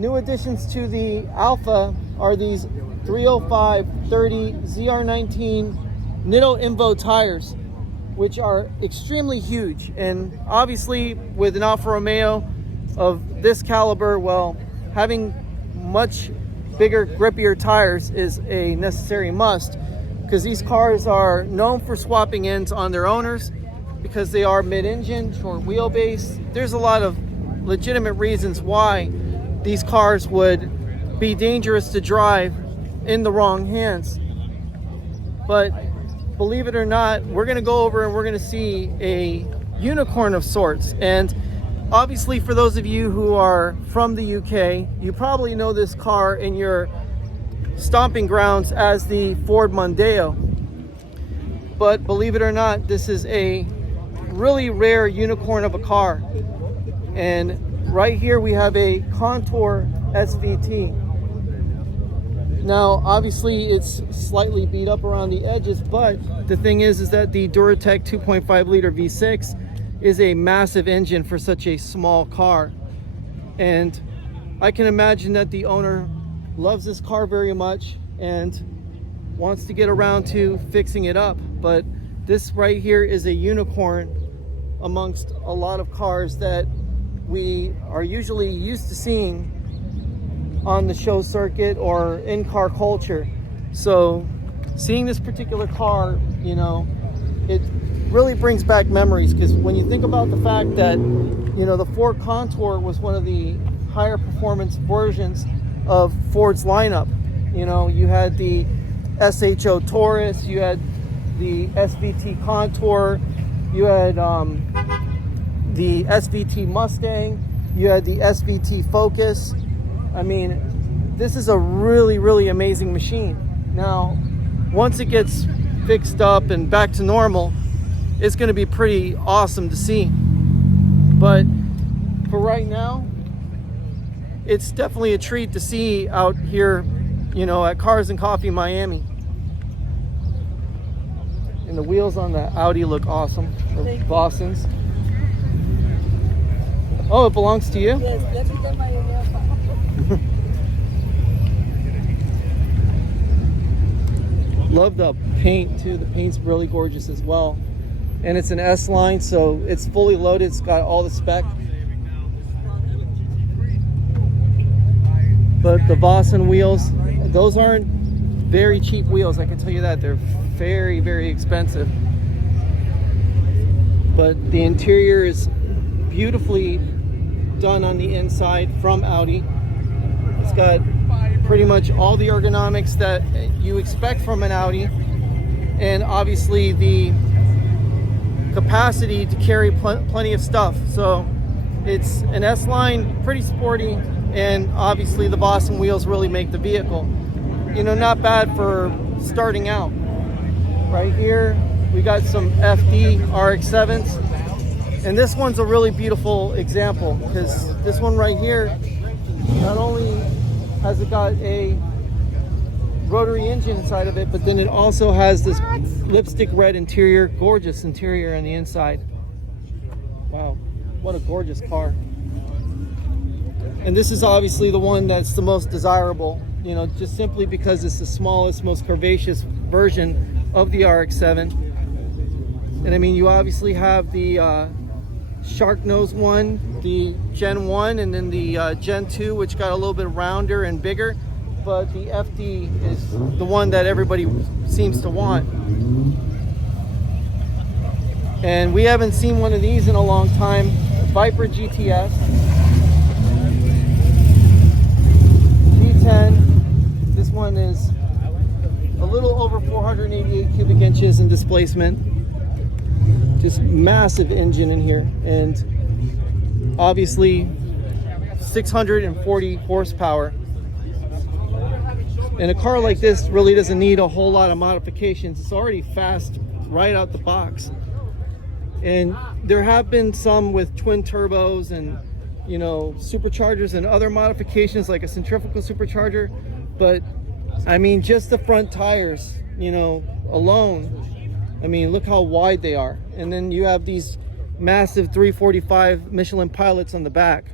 new additions to the Alpha are these 305/30 ZR19 Nitto Invo tires, which are extremely huge. And obviously with an Alfa Romeo of this caliber, well, having much bigger, grippier tires is a necessary must, because these cars are known for swapping ends on their owners because they are mid-engine, short wheelbase. There's a lot of legitimate reasons why these cars would be dangerous to drive in the wrong hands. But believe it or not, we're going to go over and we're going to see a unicorn of sorts. And obviously for those of you who are from the UK, you probably know this car in your stomping grounds as the Ford Mondeo. But believe it or not, this is a really rare unicorn of a car. And right here we have a Contour SVT. Now obviously it's slightly beat up around the edges, but the thing is that the Duratec 2.5 liter V6 is a massive engine for such a small car. And I can imagine that the owner loves this car very much and wants to get around to fixing it up. But this right here is a unicorn amongst a lot of cars that we are usually used to seeing on the show circuit or in car culture. So seeing this particular car, you know, it really brings back memories, because when you think about the fact that, you know, the Ford Contour was one of the higher performance versions of Ford's lineup. You know, you had the SHO Taurus, you had the SVT Contour, you had the SVT Mustang, you had the SVT Focus. I mean, this is a really, really amazing machine. Now, once it gets fixed up and back to normal, it's going to be pretty awesome to see. But for right now, it's definitely a treat to see out here, you know, at Cars and Coffee Miami. And the wheels on the Audi look awesome. The Boston's. Oh, it belongs to you? Yes, let me get my email. Love the paint too. The paint's really gorgeous as well. And it's an S line, so it's fully loaded. It's got all the spec. But the Boston wheels, those aren't very cheap wheels, I can tell you that. They're very, very expensive. But the interior is beautifully done on the inside from Audi. It's got pretty much all the ergonomics that you expect from an Audi, and obviously the capacity to carry plenty of stuff. So it's an S-Line, pretty sporty, and obviously the Boston wheels really make the vehicle, you know, not bad for starting out. Right here we got some FD RX-7s, and this one's a really beautiful example, because this one right here, not only has it got a rotary engine inside of it, but then it also has this lipstick red interior, gorgeous interior on the inside. Wow, what a gorgeous car. And this is obviously the one that's the most desirable, you know, just simply because it's the smallest, most curvaceous version of the RX-7. And I mean, you obviously have the Shark Nose one, the Gen 1, and then the Gen 2, which got a little bit rounder and bigger. But the FD is the one that everybody seems to want. And we haven't seen one of these in a long time. Viper GTS. G10. This one is a little over 488 cubic inches in displacement. Just massive engine in here. And obviously 640 horsepower. And a car like this really doesn't need a whole lot of modifications. It's already fast right out the box. And there have been some with twin turbos and, you know, superchargers and other modifications like a centrifugal supercharger. But I mean, just the front tires, you know, alone, I mean, look how wide they are. And then you have these massive 345 Michelin pilots on the back.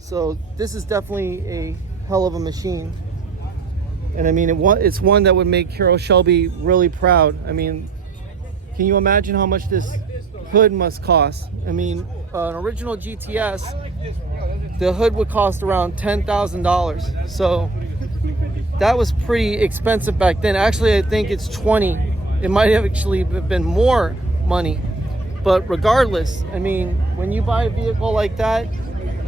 So this is definitely a hell of a machine. And I mean, it's one that would make Hero Shelby really proud. I mean, can you imagine how much this hood must cost? I mean, an original GTS, the hood would cost around $10,000. So that was pretty expensive back then. Actually, I think it's 20. It might have actually been more money. But regardless, I mean, when you buy a vehicle like that,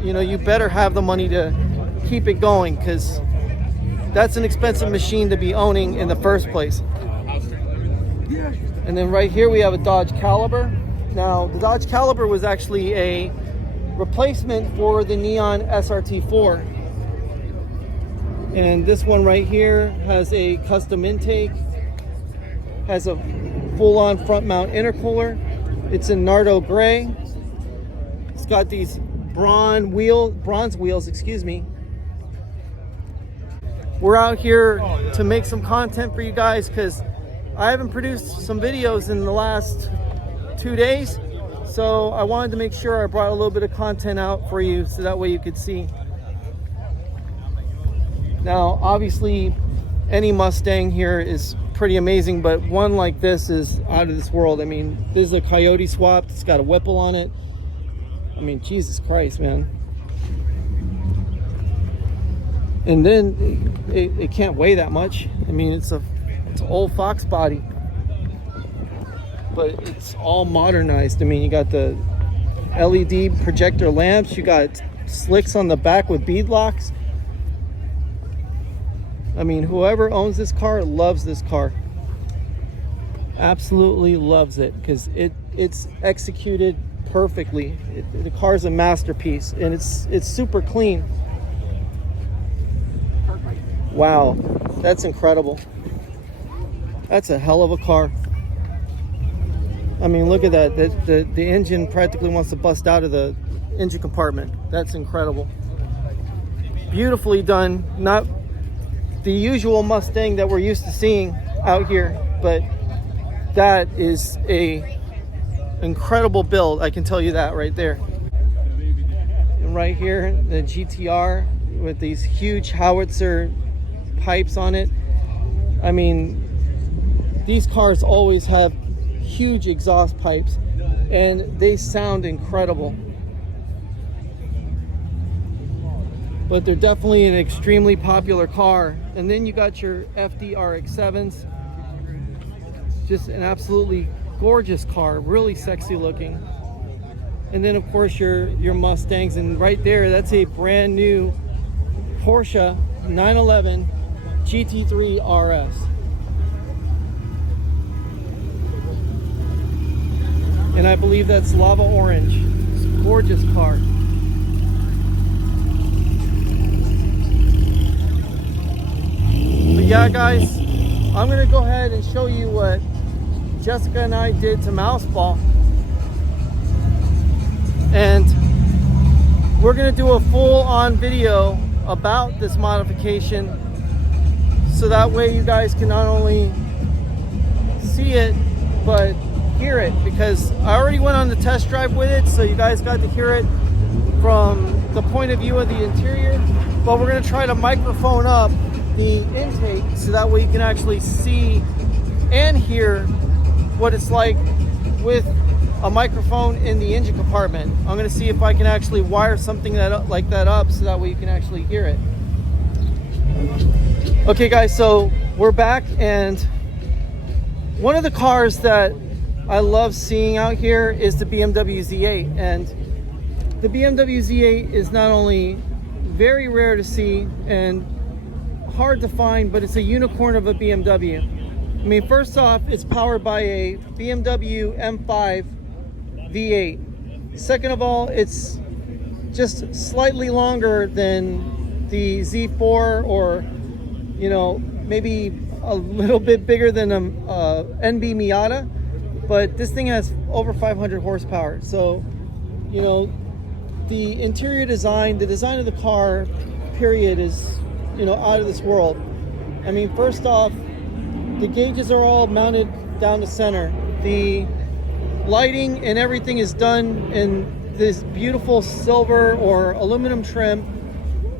you know, you better have the money to keep it going, because that's an expensive machine to be owning in the first place. And then right here we have a Dodge Caliber. Now, the Dodge Caliber was actually a replacement for the Neon SRT4. And this one right here has a custom intake, has a full-on front mount intercooler. It's in Nardo gray. It's got these bronze wheels, excuse me. We're out here to make some content for you guys, because I haven't produced some videos in the last 2 days. So I wanted to make sure I brought a little bit of content out for you, so that way you could see. Now, obviously, any Mustang here is pretty amazing, but one like this is out of this world. I mean, this is a Coyote swap. It's got a Whipple on it. I mean, Jesus Christ, man. And then it can't weigh that much. I mean, it's an old Fox body, but it's all modernized. I mean, you got the LED projector lamps. You got slicks on the back with bead locks. I mean, whoever owns this car loves this car. Absolutely loves it, because it's executed perfectly. The car's a masterpiece, and it's super clean. Wow, that's incredible. That's a hell of a car. I mean, look at that. The engine practically wants to bust out of the engine compartment. That's incredible. Beautifully done. Not the usual Mustang that we're used to seeing out here, but that is a incredible build. I can tell you that right there. And right here, the GTR with these huge howitzer pipes on it. I mean, these cars always have huge exhaust pipes, and they sound incredible. But they're definitely an extremely popular car. And then you got your FD RX-7s. Just an absolutely gorgeous car, really sexy looking. And then of course your Mustangs, and right there, that's a brand new Porsche 911 GT3 RS. And I believe that's lava orange. It's a gorgeous car. But yeah, guys, I'm gonna go ahead and show you what Jessica and I did to Mouseball. And we're gonna do a full-on video about this modification, so that way you guys can not only see it, but hear it, because I already went on the test drive with it, so you guys got to hear it from the point of view of the interior. But we're gonna try to microphone up the intake, so that way you can actually see and hear what it's like with a microphone in the engine compartment. I'm going to see if I can actually wire something like that up, so that way you can actually hear it. Okay guys, so we're back, and one of the cars that I love seeing out here is the BMW Z8. And the BMW Z8 is not only very rare to see and hard to find, but it's a unicorn of a BMW. I mean, first off, it's powered by a BMW M5 V8. Second of all, it's just slightly longer than the Z4, or, you know, maybe a little bit bigger than a NB Miata, but this thing has over 500 horsepower. So, you know, the interior design, the design of the car, period, is, you know, out of this world. I mean, first off, the gauges are all mounted down the center. The lighting and everything is done in this beautiful silver or aluminum trim,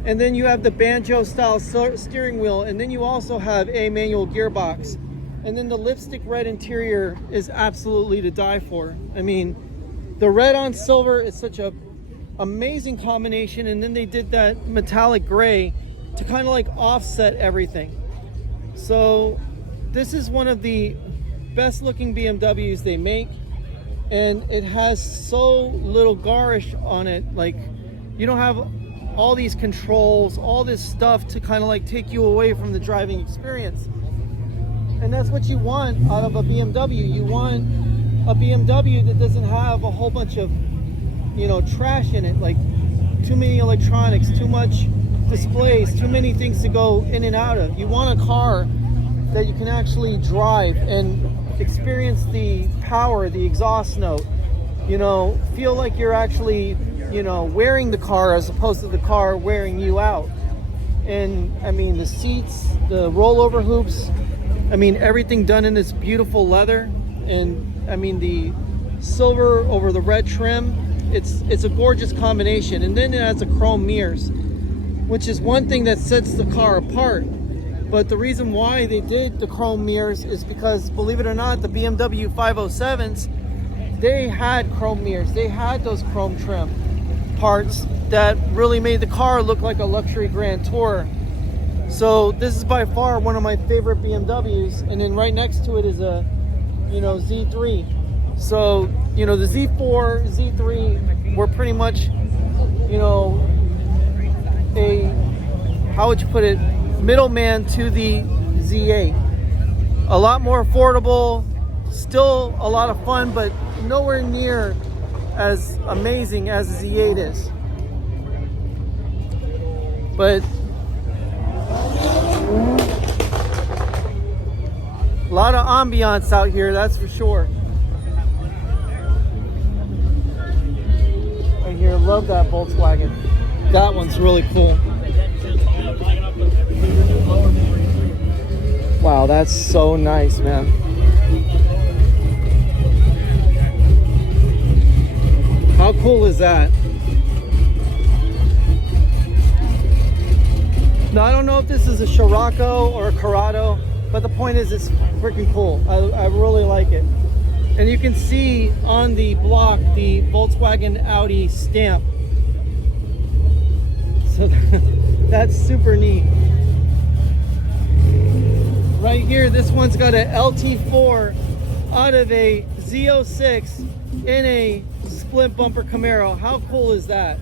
and then you have the banjo style steering wheel, and then you also have a manual gearbox, and then the lipstick red interior is absolutely to die for. I mean, the red on silver is such a amazing combination, and then they did that metallic gray to kind of like offset everything. So this is one of the best looking BMWs they make, and it has so little garish on it. Like, you don't have all these controls, all this stuff to kind of like take you away from the driving experience. And that's what you want out of a BMW. You want a BMW that doesn't have a whole bunch of, you know, trash in it, like too many electronics, too much displays, too many things to go in and out of. You want a car that you can actually drive and experience the power, the exhaust note, you know, feel like you're actually, you know, wearing the car as opposed to the car wearing you out. And I mean, the seats, the rollover hoops, I mean, everything done in this beautiful leather. And I mean, the silver over the red trim, it's a gorgeous combination. And then it has the chrome mirrors, which is one thing that sets the car apart. But the reason why they did the chrome mirrors is because, believe it or not, the BMW 507s, they had chrome mirrors. They had those chrome trim parts that really made the car look like a luxury Grand Tourer. So this is by far one of my favorite BMWs. And then right next to it is a, you know, Z3. So, you know, the Z4, Z3 were pretty much, you know, a, how would you put it, middleman to the Z8. A lot more affordable, still a lot of fun, but nowhere near as amazing as the Z8 is. But a lot of ambiance out here, that's for sure. Right here, love that Volkswagen. That one's really cool. Wow, that's so nice, man. How cool is that? Now, I don't know if this is a Scirocco or a Corrado, but the point is, it's freaking cool. I really like it. And you can see on the block the Volkswagen Audi stamp. So that's super neat. Right here, this one's got a LT4 out of a Z06 in a split bumper Camaro. How cool is that?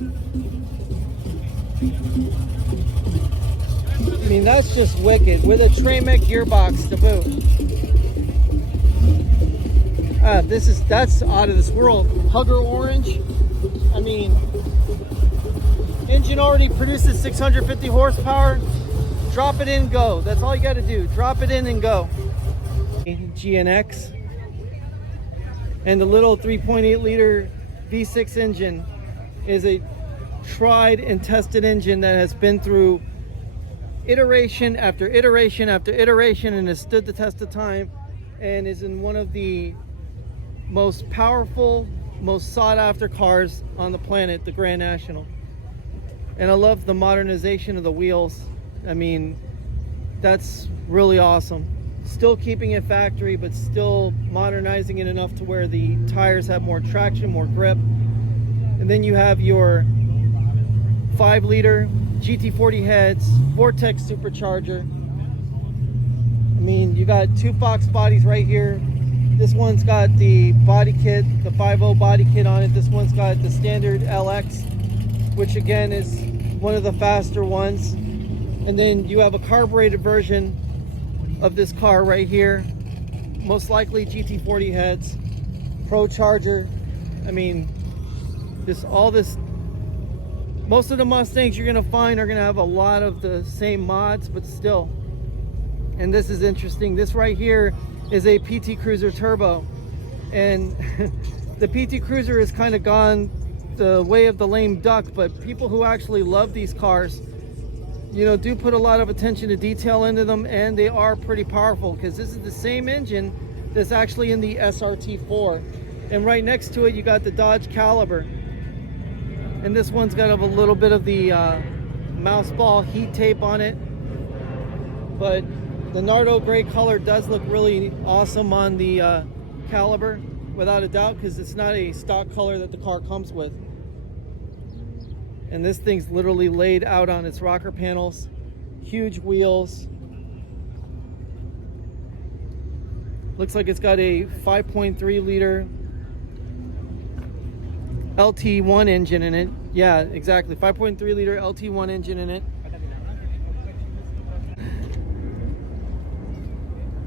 I mean, that's just wicked, with a Tremec gearbox to boot. That's out of this world. Hugger orange. I mean, engine already produces 650 horsepower. Drop it in, go. That's all you got to do. Drop it in and go. GNX. And the little 3.8 liter V6 engine is a tried and tested engine that has been through iteration after iteration after iteration and has stood the test of time, and is in one of the most powerful, most sought after cars on the planet, the Grand National. And I love the modernization of the wheels. I mean, that's really awesome. Still keeping it factory, but still modernizing it enough to where the tires have more traction, more grip. And then you have your 5-liter GT40 heads, Vortex supercharger. I mean, you got two Fox bodies right here. This one's got the body kit, the 5.0 body kit on it. This one's got the standard LX, which again is one of the faster ones. And then you have a carbureted version of this car right here. Most likely GT40 heads, Pro Charger. I mean, just all this. Most of the Mustangs you're gonna find are gonna have a lot of the same mods, but still. And this is interesting. This right here is a PT Cruiser Turbo. And the PT Cruiser has kind of gone the way of the lame duck, but people who actually love these cars, you know, do put a lot of attention to detail into them, and they are pretty powerful, because this is the same engine that's actually in the SRT4. And right next to it, you got the Dodge Caliber. And this one's got a little bit of the Mouseball heat tape on it. But the Nardo gray color does look really awesome on the Caliber, without a doubt, because it's not a stock color that the car comes with. And this thing's literally laid out on its rocker panels. Huge wheels. Looks like it's got a 5.3 liter LT1 engine in it. Yeah, exactly. 5.3 liter LT1 engine in it.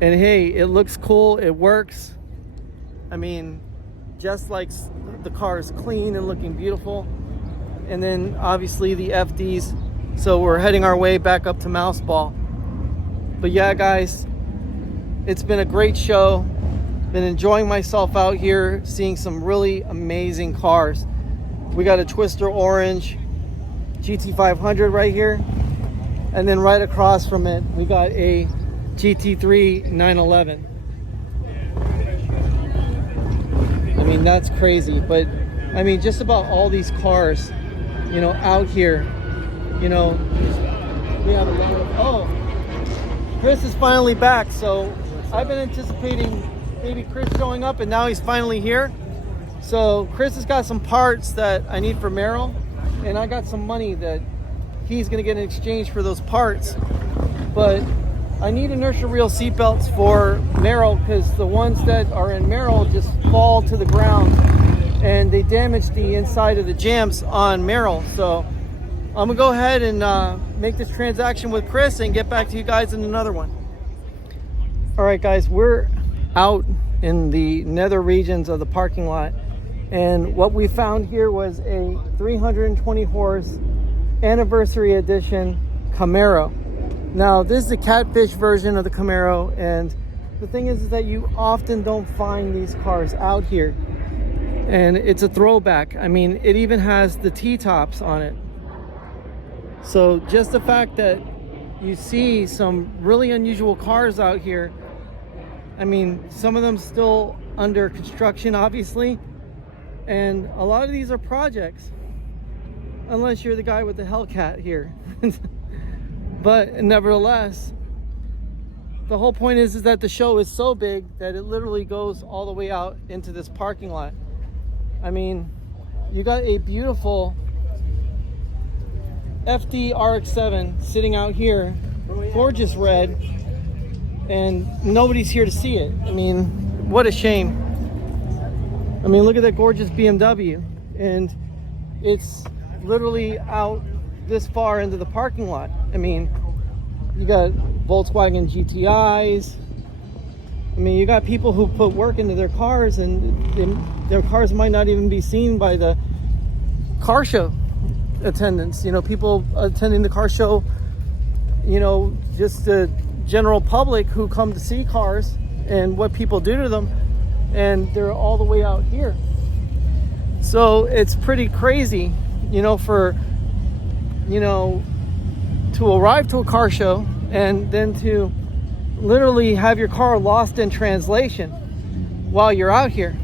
And hey, it looks cool. It works. I mean, just like the car is clean and looking beautiful. And then obviously the FDs. So we're heading our way back up to Mouseball. But yeah, guys, it's been a great show. Been enjoying myself out here, seeing some really amazing cars. We got a Twister Orange GT500 right here. And then right across from it, we got a GT3 911. I mean, that's crazy. But I mean, just about all these cars, you know, out here, you know, we have a lot of, oh, Chris is finally back. So I've been anticipating maybe Chris showing up, and now he's finally here. So Chris has got some parts that I need for Merrill, and I got some money that he's gonna get in exchange for those parts. But I need inertia reel seatbelts for Merrill, because the ones that are in Merrill just fall to the ground and they damage the inside of the jams on Merrill. So I'm gonna go ahead and make this transaction with Chris and get back to you guys in another one. All right, guys, we're out in the nether regions of the parking lot, and what we found here was a 320 horse anniversary edition Camaro. Now, this is the catfish version of the Camaro, and the thing is that you often don't find these cars out here, and it's a throwback. I mean, it even has the T-tops on it. So just the fact that you see some really unusual cars out here, I mean, some of them still under construction, obviously, and a lot of these are projects, unless you're the guy with the Hellcat here. But nevertheless, the whole point is that the show is so big that it literally goes all the way out into this parking lot. I mean, you got a beautiful FD RX-7 sitting out here, gorgeous red, and nobody's here to see it. I mean, what a shame. I mean, look at that gorgeous BMW, and it's literally out this far into the parking lot. I mean, you got Volkswagen GTIs. I mean, you got people who put work into their cars, and their cars might not even be seen by the car show attendants. You know, people attending the car show, you know, just the general public who come to see cars and what people do to them, and they're all the way out here. So it's pretty crazy, you know, for, you know, to arrive to a car show and then to literally have your car lost in translation while you're out here.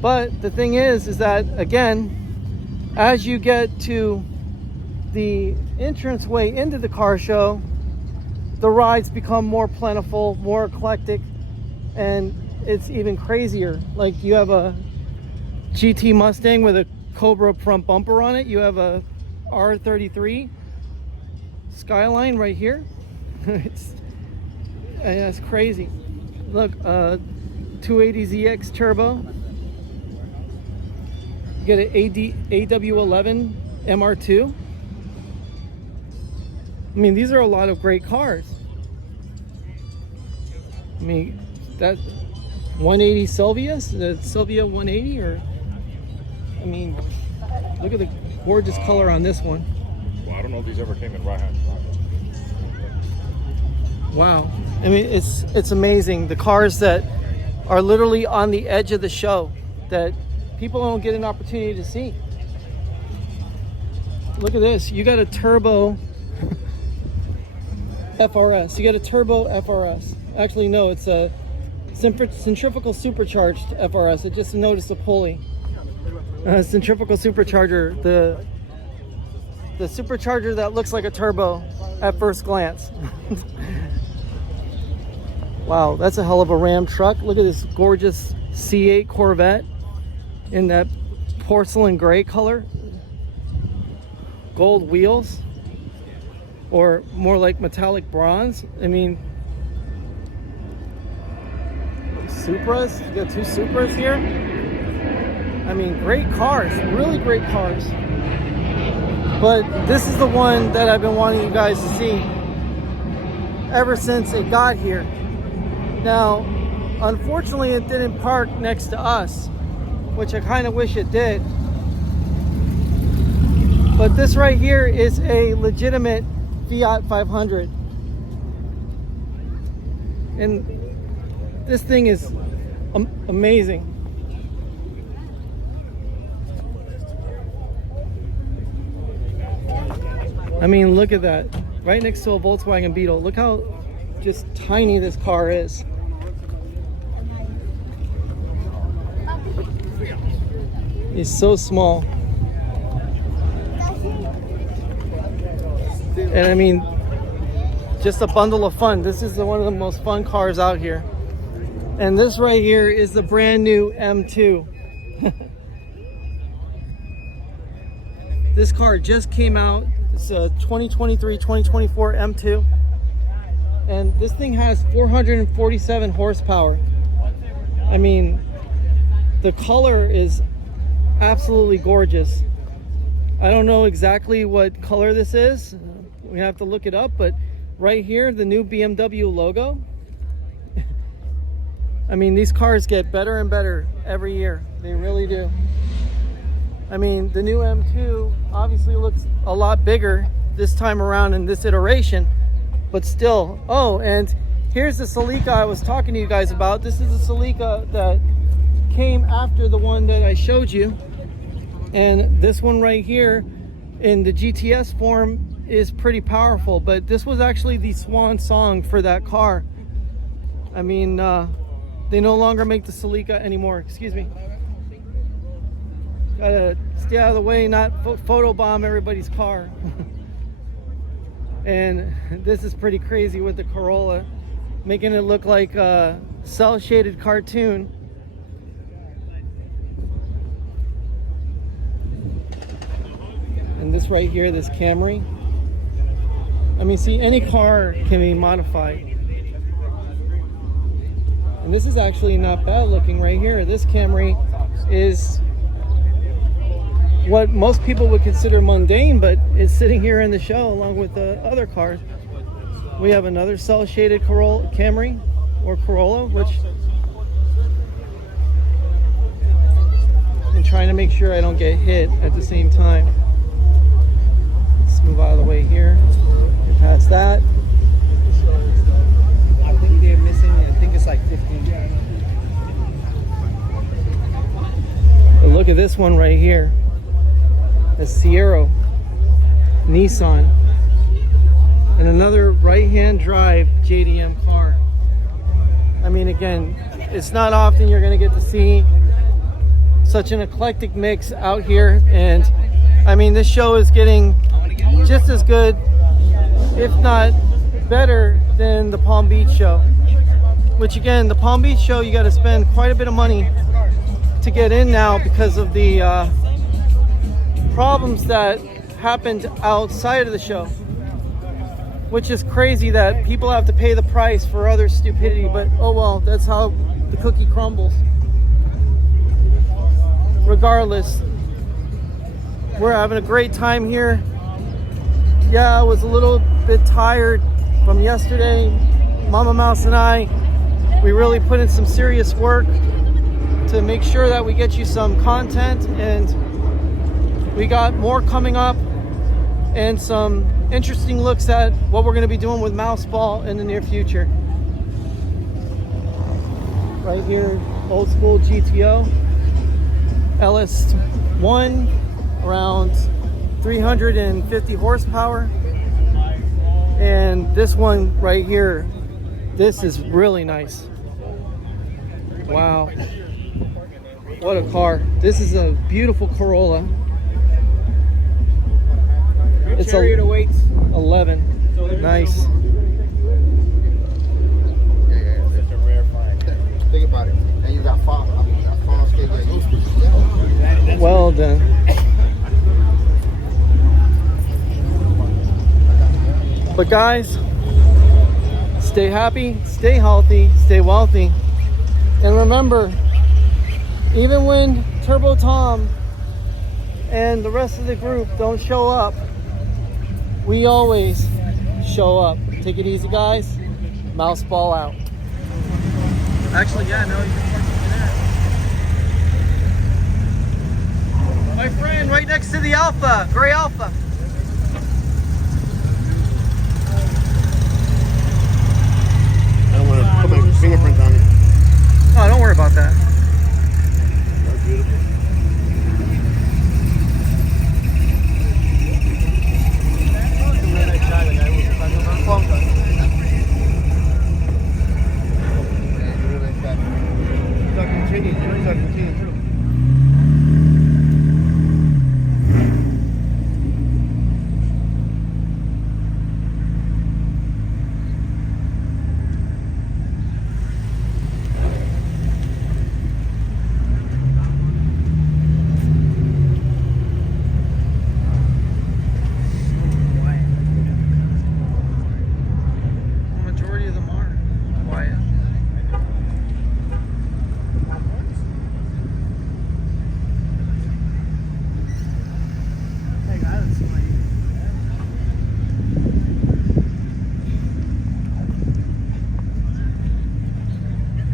But the thing is that, again, as you get to the entranceway into the car show, the rides become more plentiful, more eclectic, and it's even crazier. Like, you have a GT Mustang with a Cobra front bumper on it. You have a R33 Skyline right here. That's crazy. Look, 280ZX turbo. You get an AW11 MR2. I mean, these are a lot of great cars. I mean, that 180 Silvia, the Silvia 180, or, I mean, look at the gorgeous color on this one. Well, I don't know if these ever came in right-hand. Wow. I mean, it's amazing. The cars that are literally on the edge of the show that people don't get an opportunity to see. Look at this. You got a turbo FRS. You got a turbo FRS. Actually, no, it's a centrifugal supercharged FRS. I just noticed a pulley. Centrifugal supercharger, the supercharger that looks like a turbo at first glance. Wow, that's a hell of a Ram truck. Look at this gorgeous C8 Corvette in that porcelain gray color. Gold wheels, or more like metallic bronze. I mean, Supras, you got two Supras here. I mean, great cars, really great cars. But this is the one that I've been wanting you guys to see ever since it got here. Now, unfortunately, it didn't park next to us, which I kind of wish it did. But this right here is a legitimate Fiat 500. And this thing is amazing. I mean, look at that. Right next to a Volkswagen Beetle. Look how just tiny this car is. It's so small. And I mean, just a bundle of fun. This is one of the most fun cars out here. And this right here is the brand new M2. This car just came out. It's a 2023-2024 M2. And this thing has 447 horsepower. I mean, the color is absolutely gorgeous. I don't know exactly what color this is. We have to look it up, but right here, the new BMW logo. I mean, these cars get better and better every year. They really do. I mean, the new M2 obviously looks a lot bigger this time around in this iteration, but still. Oh, and here's the Celica I was talking to you guys about. This is a Celica that came after the one that I showed you. And this one right here in the GTS form is pretty powerful, but this was actually the swan song for that car. I mean, they no longer make the Celica anymore. Excuse me. Gotta stay out of the way, not photobomb everybody's car. And this is pretty crazy with the Corolla, making it look like a cel-shaded cartoon. And this right here, this Camry. I mean, see, any car can be modified. And this is actually not bad looking right here. This Camry is what most people would consider mundane, but it's sitting here in the show along with the other cars. We have another cel-shaded Corolla, Camry, or Corolla, which I'm trying to make sure I don't get hit at the same time. Let's move out of the way here. Get past that. I think they're missing, I think it's like 15. But look at this one right here. A Sierra Nissan. And another right-hand drive JDM car. I mean, again, it's not often you're going to get to see such an eclectic mix out here. And I mean, this show is getting just as good, if not better, than the Palm Beach show. Which again, the Palm Beach show, you got to spend quite a bit of money to get in now because of the problems that happened outside of the show. Which is crazy that people have to pay the price for other stupidity, but oh well, that's how the cookie crumbles. Regardless, we're having a great time here. Yeah, I was a little bit tired from yesterday. Mama Mouse and I, we really put in some serious work to make sure that we get you some content, and we got more coming up and some interesting looks at what we're going to be doing with Mouseball in the near future. Right here, old school GTO LS1, around 350 horsepower. And this one right here, this is really nice. Wow. What a car. This is a beautiful Corolla. It's Chariot awaits. 11. Nice. Such a rare find. Think about it. And you got fall skate like Gusty. Well done. But guys, stay happy, stay healthy, stay wealthy. And remember, even when Turbo Tom and the rest of the group don't show up, we always show up. Take it easy, guys. Mouseball out. Actually, yeah, no, you can park there. My friend, right next to the Alpha, gray Alpha. I don't want to put my fingerprints on it. Oh, don't worry about that. That's beautiful. Majority of them are quiet.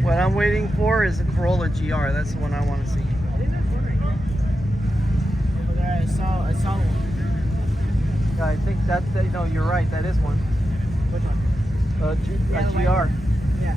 What I'm waiting for is a Corolla GR. That's the one I want to see. I saw one. Yeah, I think that's, no, you're right. That is one. Which one? A GR. Yeah.